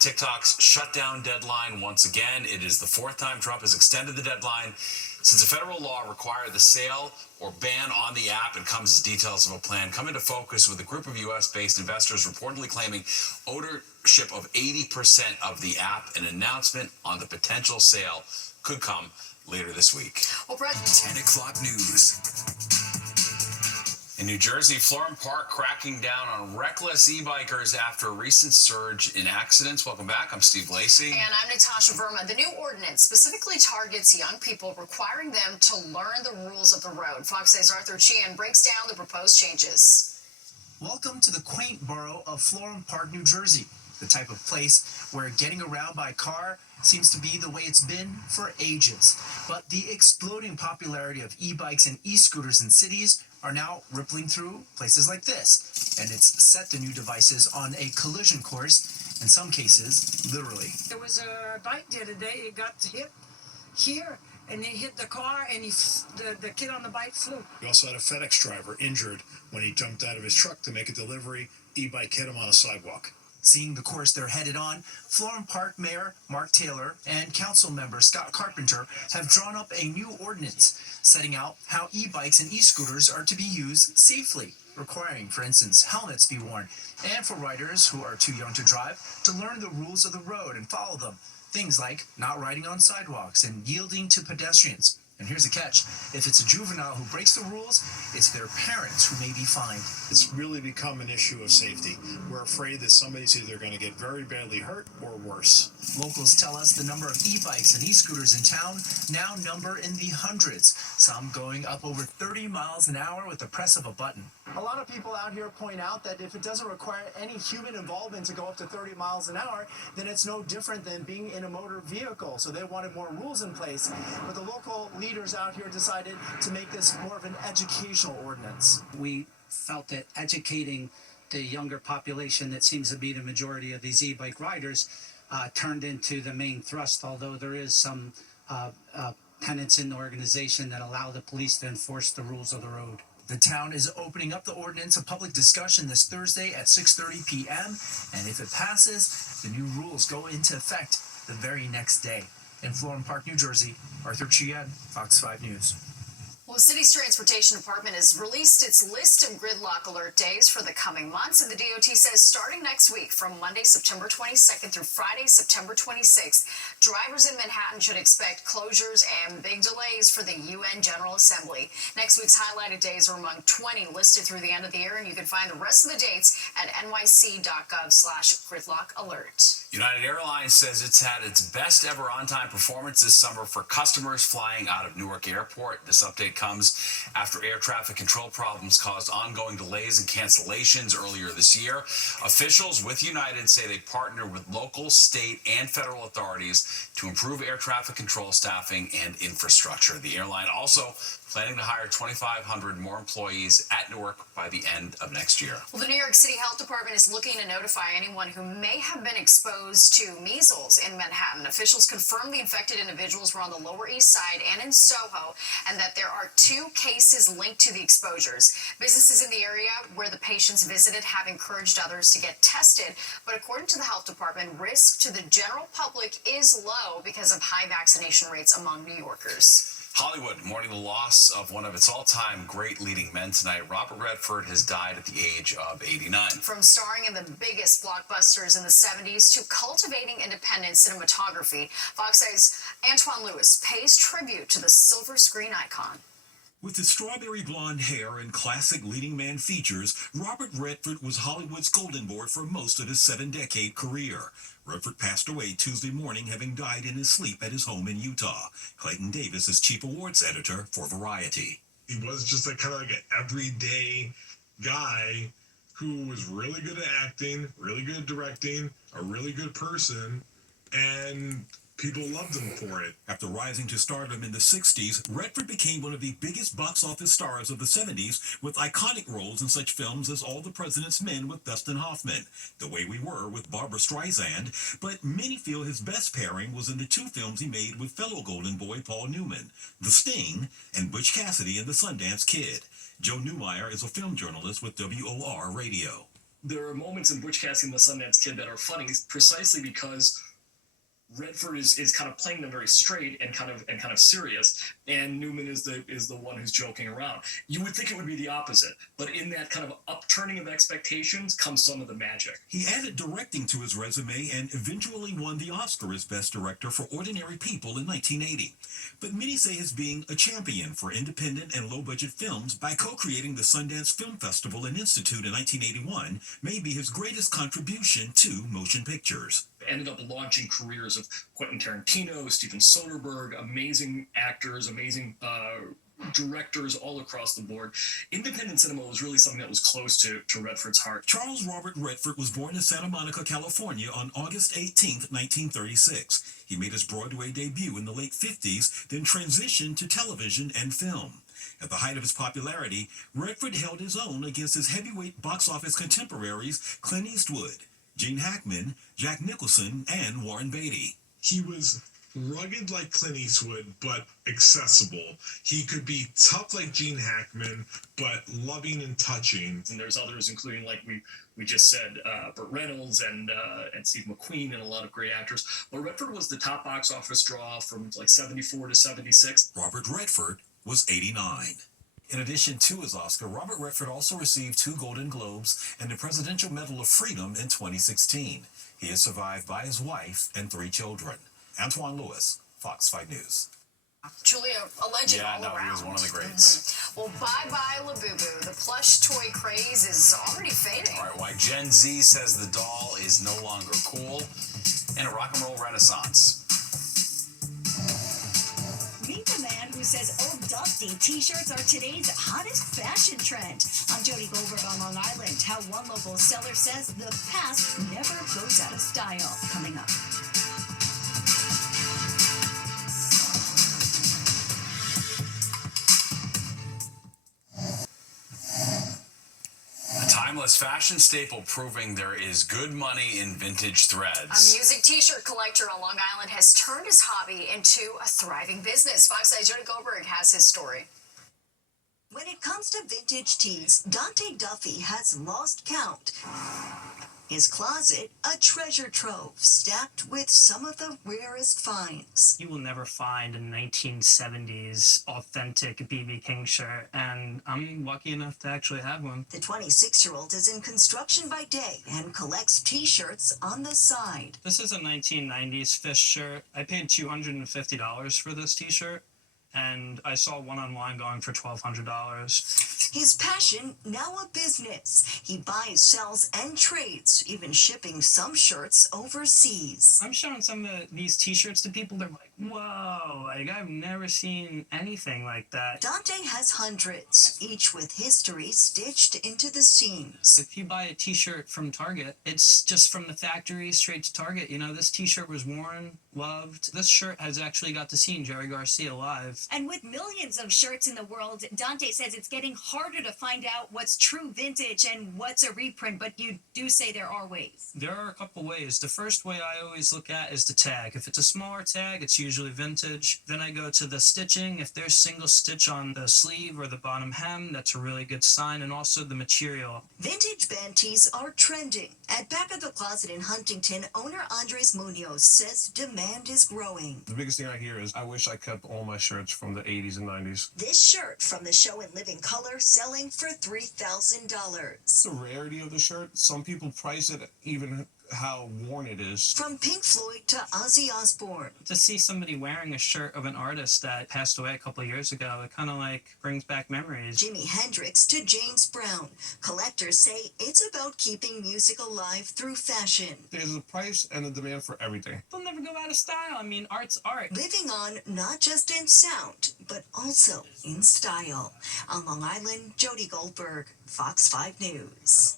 TikTok's shutdown deadline once again. It is the fourth time Trump has extended the deadline since a federal law required the sale or ban on the app. It comes as details of a plan come into focus with a group of U.S.-based investors reportedly claiming ownership of 80% of the app. An announcement on the potential sale could come later this week. 10 o'clock news. In New Jersey, Florham Park cracking down on reckless e-bikers after a recent surge in accidents. Welcome back. I'm Steve Lacey. And I'm Natasha Verma. The new ordinance specifically targets young people, requiring them to learn the rules of the road. Fox 8's Arthur Sheehan breaks down the proposed changes. Welcome to the quaint borough of Florham Park, New Jersey, the type of place where getting around by car seems to be the way it's been for ages. But the exploding popularity of e-bikes and e-scooters in cities are now rippling through places like this. And it's set the new devices on a collision course, in some cases, literally. There was a bike the other day, it got hit here, and it hit the car, and the kid on the bike flew. We also had a FedEx driver injured when he jumped out of his truck to make a delivery. E-bike hit him on a sidewalk. Seeing the course they're headed on, Florham Park Mayor Mark Taylor and Council Member Scott Carpenter have drawn up a new ordinance setting out how e-bikes and e-scooters are to be used safely, requiring, for instance, helmets be worn, and for riders who are too young to drive to learn the rules of the road and follow them. Things like not riding on sidewalks and yielding to pedestrians. And here's the catch. If it's a juvenile who breaks the rules, it's their parents who may be fined. It's really become an issue of safety. We're afraid that somebody's either going to get very badly hurt or worse. Locals tell us the number of e-bikes and e-scooters in town now number in the hundreds, some going up over 30 miles an hour with the press of a button. A lot of people out here point out that if it doesn't require any human involvement to go up to 30 miles an hour, then it's no different than being in a motor vehicle. So they wanted more rules in place. But the local leaders out here decided to make this more of an educational ordinance. We felt that educating the younger population that seems to be the majority of these e-bike riders turned into the main thrust, although there is some tenets in the organization that allow the police to enforce the rules of the road. The town is opening up the ordinance of public discussion this Thursday at 6:30 p.m. And if it passes, the new rules go into effect the very next day. In Florham Park, New Jersey, Arthur Sheehan, Fox 5 News. Well, the city's transportation department has released its list of gridlock alert days for the coming months, and the DOT says starting next week from Monday, September 22nd through Friday, September 26th, drivers in Manhattan should expect closures and big delays for the UN General Assembly. Next week's highlighted days are among 20 listed through the end of the year, and you can find the rest of the dates at nyc.gov/gridlock alert. United Airlines says it's had its best ever on-time performance this summer for customers flying out of Newark Airport. This update comes after air traffic control problems caused ongoing delays and cancellations earlier this year. Officials with United say they partner with local, state, and federal authorities to improve air traffic control staffing and infrastructure. The airline also planning to hire 2,500 more employees at Newark by the end of next year. Well, the New York City Health Department is looking to notify anyone who may have been exposed to measles in Manhattan. Officials confirmed the infected individuals were on the Lower East Side and in Soho, and that there are 2 cases linked to the exposures. Businesses in the area where the patients visited have encouraged others to get tested, but according to the health department, risk to the general public is low because of high vaccination rates among New Yorkers. Hollywood mourning the loss of one of its all-time great leading men tonight. Robert Redford has died at the age of 89. From starring in the biggest blockbusters in the 70s to cultivating independent cinematography, Fox 8's Antoine Lewis pays tribute to the silver screen icon. With his strawberry blonde hair and classic leading man features, Robert Redford was Hollywood's golden boy for most of his 7-decade career. Redford passed away Tuesday morning, having died in his sleep at his home in Utah. Clayton Davis is chief awards editor for Variety. He was just kind of like an everyday guy who was really good at acting, really good at directing, a really good person, and people loved him for it. After rising to stardom in the 60s, Redford became one of the biggest box office stars of the 70s, with iconic roles in such films as All the President's Men with Dustin Hoffman, The Way We Were with Barbra Streisand, but many feel his best pairing was in the 2 films he made with fellow golden boy Paul Newman, The Sting and Butch Cassidy and the Sundance Kid. Joe Newmeyer is a film journalist with WOR Radio. there are moments in Butch Cassidy and the Sundance Kid that are funny precisely because Redford is kind of playing them very straight and kind of serious, and Newman is the one who's joking around. You would think it would be the opposite, but in that kind of upturning of expectations comes some of the magic. He added directing to his resume and eventually won the Oscar as Best Director for Ordinary People in 1980. But many say his being a champion for independent and low-budget films by co-creating the Sundance Film Festival and Institute in 1981 may be his greatest contribution to motion pictures. Ended up launching careers of Quentin Tarantino, Steven Soderbergh, amazing actors, amazing directors all across the board. Independent cinema was really something that was close to Redford's heart. Charles Robert Redford was born in Santa Monica, California on August 18, 1936. He made his Broadway debut in the late 50s, then transitioned to television and film. At the height of his popularity, Redford held his own against his heavyweight box office contemporaries Clint Eastwood, Gene Hackman, Jack Nicholson, and Warren Beatty. He was rugged like Clint Eastwood, but accessible. He could be tough like Gene Hackman, but loving and touching. And there's others, including, like we just said, Burt Reynolds and Steve McQueen and a lot of great actors. But Redford was the top box office draw from like 74 to 76. Robert Redford was 89. In addition to his Oscar, Robert Redford also received 2 Golden Globes and the Presidential Medal of Freedom in 2016. He is survived by his wife and 3 children. Antoine Lewis, Fox 5 News. Truly a legend all around. He was one of the greats. Well, bye-bye Labubu. The plush toy craze is already fading. All right, why Gen Z says the doll is no longer cool, and a rock and roll renaissance. Meet the man who says Old Dusty t-shirts are today's hottest fashion trend. I'm Jody Goldberg on Long Island. How one local seller says the past never goes out of style. Coming up. A timeless fashion staple proving there is good money in vintage A threads. music t-shirt collector on Long Island has turned his hobby into a thriving business. Fox 8's Jody Goldberg has his story. When it comes to vintage tees, Dante Duffy has lost count. His closet, a treasure trove stacked with some of the rarest finds. You will never find a 1970s authentic B.B. King shirt, and I'm lucky enough to actually have one. The 26-year-old is in construction by day and collects t-shirts on the side. This is a 1990s Fish shirt. I paid $250 for this t-shirt, and I saw one online going for $1,200. His passion, now a business. He buys, sells, and trades, even shipping some shirts overseas. I'm showing some of these t-shirts to people, they're like, whoa, like I've never seen anything like that. Dante has hundreds, each with history stitched into the seams. If you buy a t-shirt from Target, it's just from the factory straight to Target. You know, this t-shirt was worn, loved. This shirt has actually got to see Jerry Garcia live. And with millions of shirts in the world, Dante says it's getting harder to find out what's true vintage and what's a reprint, but you do say there are ways. There are a couple ways. The first way I always look at is the tag. If it's a smaller tag, it's usually vintage. Then I go to the stitching. If there's single stitch on the sleeve or the bottom hem, that's a really good sign. And also the material. Vintage band tees are trending. At Back of the Closet in Huntington, owner Andres Munoz says demand is growing. The biggest thing I hear is, I wish I kept all my shirts from the 80s and 90s. This shirt from the show in living color selling for $3,000. It's the rarity of the shirt. Some people price it even how worn it is. From Pink Floyd to Ozzy Osbourne. To see somebody wearing a shirt of an artist that passed away a couple of years ago, it kind of like brings back memories. Jimi Hendrix to James Brown. Collectors say it's about keeping music alive through fashion. There's a price and a demand for everything. They'll never go out of style. I mean, art's art. Living on not just in sound, but also in style. On Long Island, Jody Goldberg, Fox 5 News.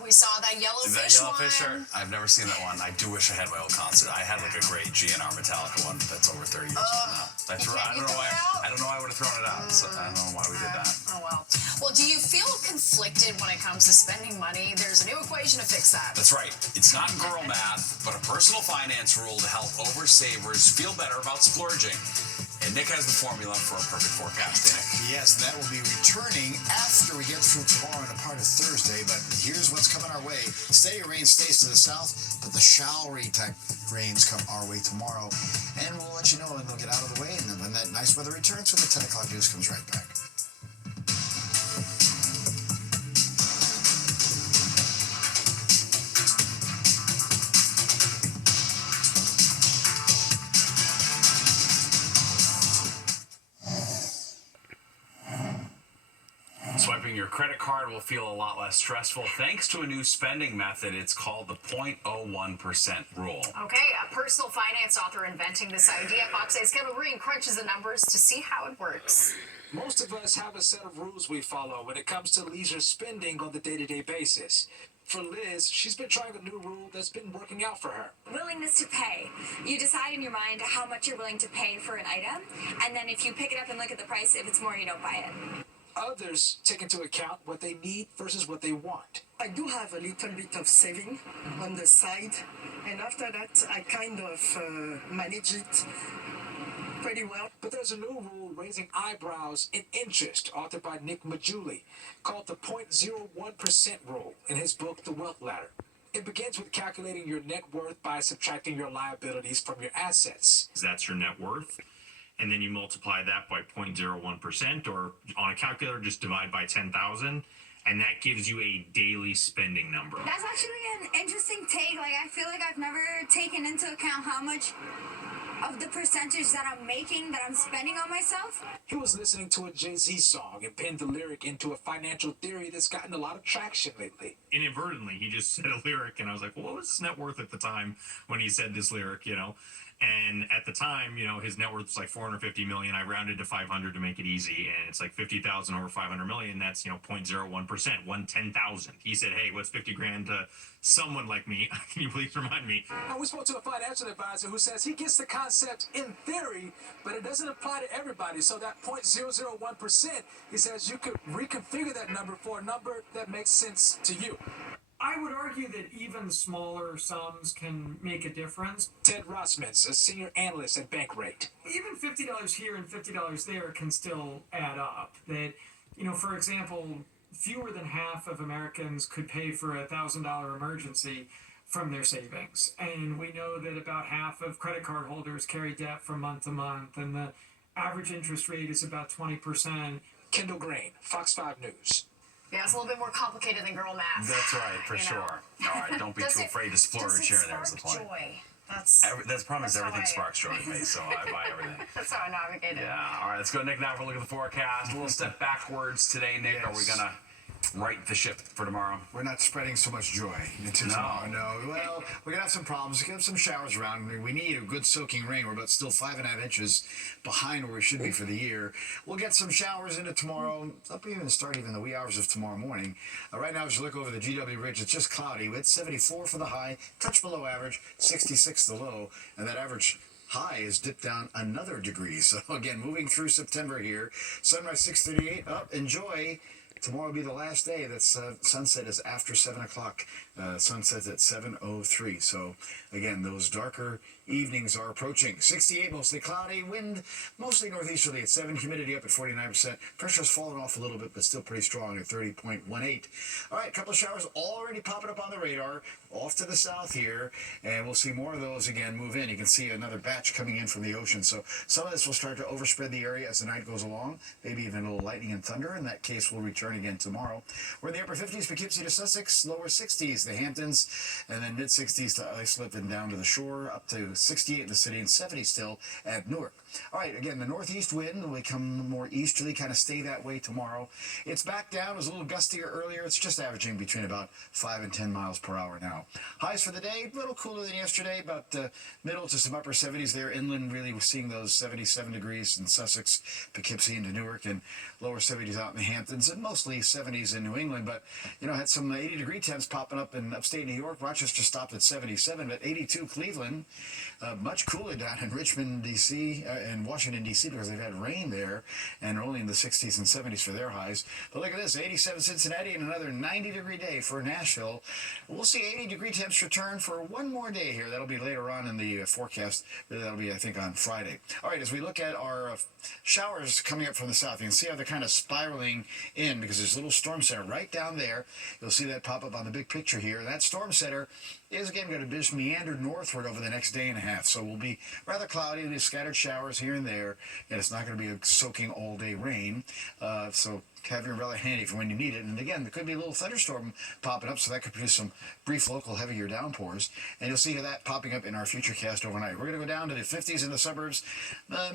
We saw that yellow fish one. Shirt. I've never seen that one. I do wish I had my old concert. I had like a great GNR Metallica one that's over 30 years old now. I don't know why I would have thrown it out. So I don't know why we did that. Oh well. Well, do you feel conflicted when it comes to spending money? There's a new equation to fix that. That's right. It's not girl math, but a personal finance rule to help oversavers feel better about splurging. And Nick has the formula for a perfect forecast. Nick. Yes, that will be returning after we get through tomorrow and a part of Thursday. But here's what's coming our way. Steady rain stays to the south, but the showery type rains come our way tomorrow. And we'll let you know when they'll get out of the way. And then when that nice weather returns, when the 10 o'clock news comes right back. Swiping your credit card will feel a lot less stressful thanks to a new spending method. It's called the 0.01% rule. Okay, a personal finance author inventing this idea. Fox 8's Kendall Green crunches the numbers to see how it works. Most of us have a set of rules we follow when it comes to leisure spending on the day-to-day basis. For Liz, she's been trying a new rule that's been working out for her. Willingness to pay. You decide in your mind how much you're willing to pay for an item, and then if you pick it up and look at the price, if it's more, you don't buy it. Others take into account what they need versus what they want. I do have a little bit of saving on the side, and after that, I kind of manage it pretty well. But there's a new rule raising eyebrows in interest, authored by Nick Majuli, called the 0.01% rule in his book, The Wealth Ladder. It begins with calculating your net worth by subtracting your liabilities from your assets. That's your net worth. And then you multiply that by 0.01%, or on a calculator, just divide by 10,000, and that gives you a daily spending number. That's actually an interesting take. Like, I feel like I've never taken into account how much of the percentage that I'm making, that I'm spending on myself. He was listening to a Jay-Z song and penned the lyric into a financial theory that's gotten a lot of traction lately. Inadvertently, he just said a lyric, and I was like, well, what was his net worth at the time when he said this lyric, you know? And at the time, you know, his net worth was like 450 million. I rounded to 500 to make it easy, and it's like 50,000 over 500 million. That's, you know, 0.01%, 1/10,000. He said, hey, what's 50 grand to someone like me? Can you please remind me? Now, we spoke to a financial advisor who says he gets the concept in theory, but it doesn't apply to everybody. So that 0.001%, he says you could reconfigure that number for a number that makes sense to you. I would argue that even smaller sums can make a difference. Ted Rossmans, a senior analyst at Bankrate. Even $50 here and $50 there can still add up. That, you know, for example, fewer than half of Americans could pay for a $1,000 emergency from their savings. And we know that about half of credit card holders carry debt from month to month, and the average interest rate is about 20%. Kendall Green, Fox 5 News. Yeah, it's a little bit more complicated than girl math. That's right, for sure. All right, don't be too afraid to splurge here and there is the point. Joy. That's the problem is everything sparks joy to me, so I buy everything. That's how I navigate it. Yeah, all right, let's go, Nick, now for a look at the forecast. A little step backwards today, Nick. Yes. Are we going to right the ship for tomorrow? We're not spreading so much joy into tomorrow. No. Well, we're going to have some problems. We're going to have some showers around. We need a good soaking rain. We're about still 5.5 inches behind where we should be for the year. We'll get some showers into tomorrow. Up even start even the wee hours of tomorrow morning. Right now, as you look over the GW Ridge, it's just cloudy. It's 74 for the high, touch below average, 66 the low, and that average high is dipped down another degree. So again, moving through September here. Sunrise 6:38. Up, enjoy. Tomorrow will be the last day. That's sunset is after 7 o'clock. Sunset's at 7:03. So again, those darker evenings are approaching. 68, mostly cloudy. Wind mostly northeasterly at 7. Humidity up at 49%. Pressure's fallen off a little bit, but still pretty strong at 30.18. All right, a couple of showers already popping up on the radar. Off to the south here, and we'll see more of those again move in. You can see another batch coming in from the ocean. So some of this will start to overspread the area as the night goes along. Maybe even a little lightning and thunder. In that case, we'll return again tomorrow. We're in the upper 50s, Poughkeepsie to Sussex, lower 60s, the Hamptons, and then mid 60s to Islip and down to the shore, up to 68 in the city and 70 still at Newark. All right, again, the northeast wind will become more easterly, kind of stay that way tomorrow. It's back down. It was a little gustier earlier. It's just averaging between about 5 and 10 miles per hour now. Highs for the day, a little cooler than yesterday, about middle to some upper 70s there. Inland, really, we're seeing those 77 degrees in Sussex, Poughkeepsie into Newark, and lower 70s out in the Hamptons, and most mostly 70s in New England, but had some 80-degree temps popping up in upstate New York. Rochester stopped at 77, but 82 Cleveland. Much cooler down in Richmond, D.C. And Washington, D.C. because they've had rain there, and only in the 60s and 70s for their highs. But look at this, 87 Cincinnati and another 90-degree day for Nashville. We'll see 80-degree temps return for one more day here. That'll be later on in the forecast. That'll be, I think, on Friday. All right, as we look at our showers coming up from the south, you can see how they're kind of spiraling in because there's a little storm center right down there. You'll see that pop up on the big picture here. That storm center is again going to just meander northward over the next day and a half. So we'll be rather cloudy, with scattered showers here and there, and it's not going to be a soaking all-day rain. So have your umbrella handy for when you need it. And again, there could be a little thunderstorm popping up, so that could produce some brief local heavier downpours. And you'll see that popping up in our future cast overnight. We're going to go down to the 50s in the suburbs,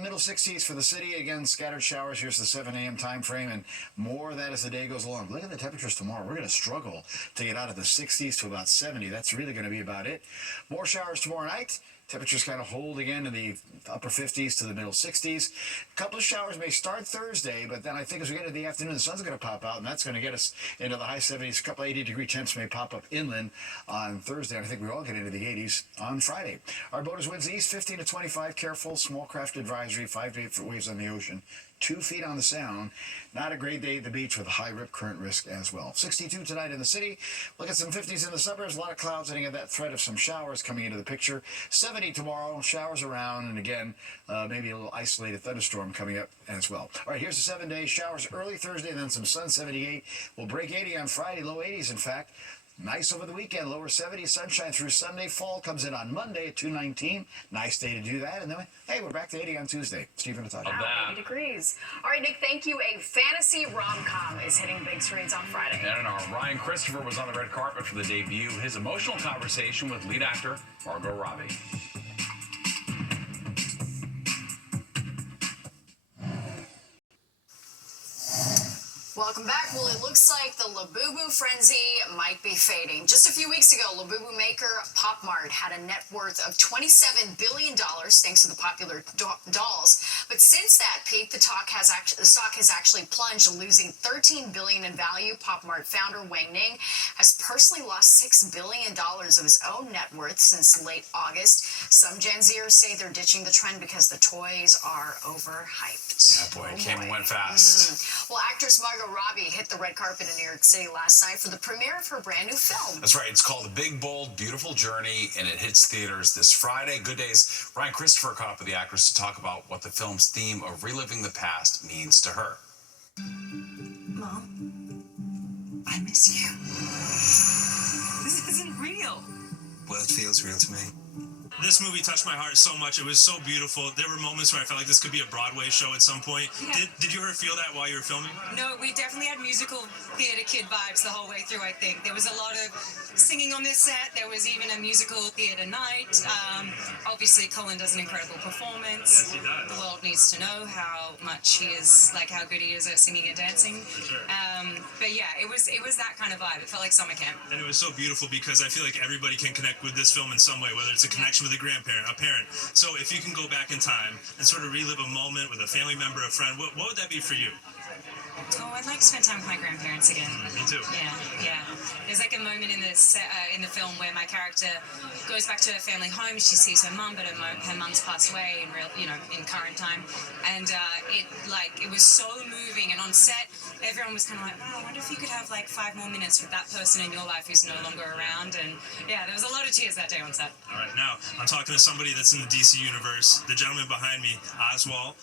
middle 60s for the city. Again, scattered showers. Here's the 7 a.m. time frame, and more of that as the day goes along. Look at the temperatures tomorrow. We're going to struggle to get out of the 60s to about 70. That's really going to be about it. More showers tomorrow night. Temperatures kind of hold again in the upper 50s to the middle 60s. A couple of showers may start Thursday, but then I think as we get into the afternoon, the sun's going to pop out, and that's going to get us into the high 70s. A couple of 80-degree temps may pop up inland on Thursday, and I think we all get into the 80s on Friday. Our boaters winds east 15 to 25. Careful, small craft advisory, 5 to 8 foot waves on the ocean. 2 feet on the sound. Not a great day at the beach with a high rip current risk as well. 62 tonight in the city. Look at some 50s in the suburbs. A lot of clouds, and you have that threat of some showers coming into the picture. 70 tomorrow. Showers around, and again, maybe a little isolated thunderstorm coming up as well. All right, here's the 7-day. Showers early Thursday, then some sun, 78. We'll break 80 on Friday, low 80s, in fact. Nice over the weekend, lower 70s, sunshine through Sunday. Fall comes in on Monday at 219. Nice day to do that. And then, hey, we're back to 80 on Tuesday. Stephen Natasha. Wow, 80 degrees. All right, Nick, thank you. A fantasy rom-com is hitting big screens on Friday. And Ryan Christopher was on the red carpet for the debut. His emotional conversation with lead actor Margot Robbie. Welcome back. Well, it looks like the Labubu frenzy might be fading. Just a few weeks ago, Labubu maker Pop Mart had a net worth of $27 billion thanks to the popular dolls. But since that peak, the stock has actually plunged, losing $13 billion in value. Pop Mart founder Wang Ning has personally lost $6 billion of his own net worth since late August. Some Gen Zers say they're ditching the trend because the toys are overhyped. Yeah, boy, it came and went fast. Well, actress Margot Robbie hit the red carpet in New York City last night for the premiere of her brand new film. That's right. It's called The Big, Bold, Beautiful Journey, and it hits theaters this Friday. Good days. Ryan Christopher caught up with the actress to talk about what the film's theme of reliving the past means to her. Mom, I miss you. This isn't real. Well, it feels real to me. This movie touched my heart so much. It was so beautiful. There were moments where I felt like this could be a Broadway show at some point. Yeah. Did you ever feel that while you were filming? No, we definitely had musical theater kid vibes the whole way through, I think. There was a lot of singing on this set. There was even a musical theater night. Obviously, Colin does an incredible performance. Yes, he does. The world needs to know how much he is, like how good he is at singing and dancing. For sure. But yeah, it was that kind of vibe. It felt like summer camp. And it was so beautiful because I feel like everybody can connect with this film in some way, whether it's a connection with a grandparent, a parent. So if you can go back in time and sort of relive a moment with a family member, a friend, what would that be for you? Oh, I'd like to spend time with my grandparents again. Me too. Yeah. There's like a moment in the film where my character goes back to her family home. She sees her mum, but her mum's passed away in current time, and it was so moving. And on set, everyone was kind of like, wow, I wonder if you could have like 5 more minutes with that person in your life who's no longer around. And yeah, there was a lot of tears that day on set. All right, now I'm talking to somebody that's in the DC universe. The gentleman behind me, Oswald,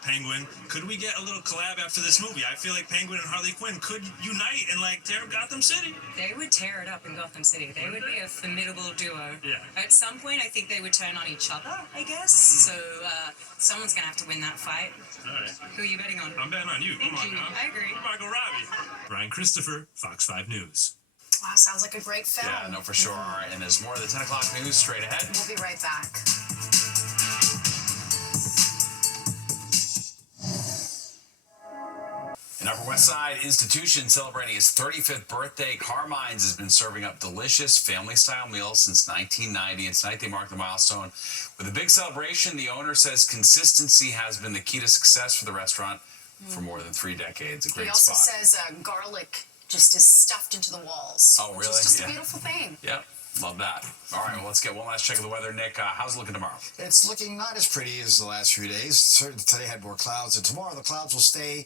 Penguin. Could we get a little collab after this movie? I feel like Penguin and Harley Quinn could unite and tear up Gotham City. They would tear it up in Gotham City. They would be a formidable duo. Yeah. At some point, I think they would turn on each other, I guess. So someone's going to have to win that fight. All right. Who are you betting on? I'm betting on you. Thank you. I agree. Margot Robbie. Ryan Christopher, Fox 5 News. Wow, sounds like a great film. Yeah, no, for sure. All right, and there's more of the 10 o'clock news straight ahead. We'll be right back. An Upper West Side institution celebrating its 35th birthday, Carmine's has been serving up delicious family-style meals since 1990, and tonight they mark the milestone with a big celebration. The owner says consistency has been the key to success for the restaurant. for more than 3 decades. A great He also spot. says garlic just is stuffed into the walls. Oh, really? Which is just Yeah. a beautiful thing. Yep. Love that. All right, well, let's get one last check of the weather. Nick, how's it looking tomorrow? It's looking not as pretty as the last few days. Certainly today had more clouds, and tomorrow the clouds will stay,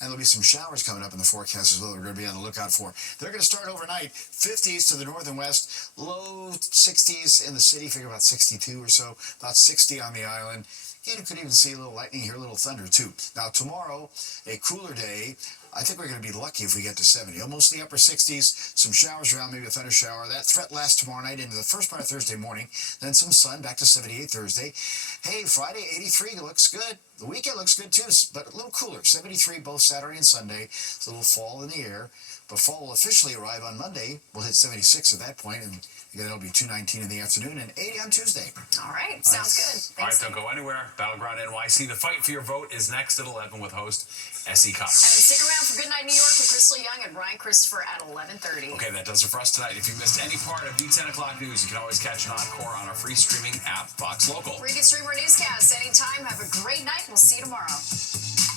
and there'll be some showers coming up in the forecast as well. We're going to be on the lookout for. They're going to start overnight, 50s to the north and west, low 60s in the city, figure about 62 or so, about 60 on the island. And you could even see a little lightning here, a little thunder too. Now tomorrow, a cooler day. I think we're going to be lucky if we get to 70. Almost the upper 60s, some showers around, maybe a thunder shower. That threat lasts tomorrow night into the first part of Thursday morning. Then some sun, back to 78 Thursday. Hey, Friday, 83 looks good. The weekend looks good too, but a little cooler. 73 both Saturday and Sunday. It's a little fall in the air. But fall will officially arrive on Monday. We'll hit 76 at that point, and again, it'll be 219 in the afternoon and 80 on Tuesday. All right, sounds good. All right, Thanks, don't Nick. go anywhere. Battleground NYC. The fight for your vote is next at 11 with host S.E. Cox. And stick around for Good Night New York with Crystal Young and Brian Christopher at 11:30. Okay, that does it for us tonight. If you missed any part of the 10 o'clock news, you can always catch an encore on our free streaming app, Fox Local. Where you can stream our newscasts anytime. Have a great night. We'll see you tomorrow.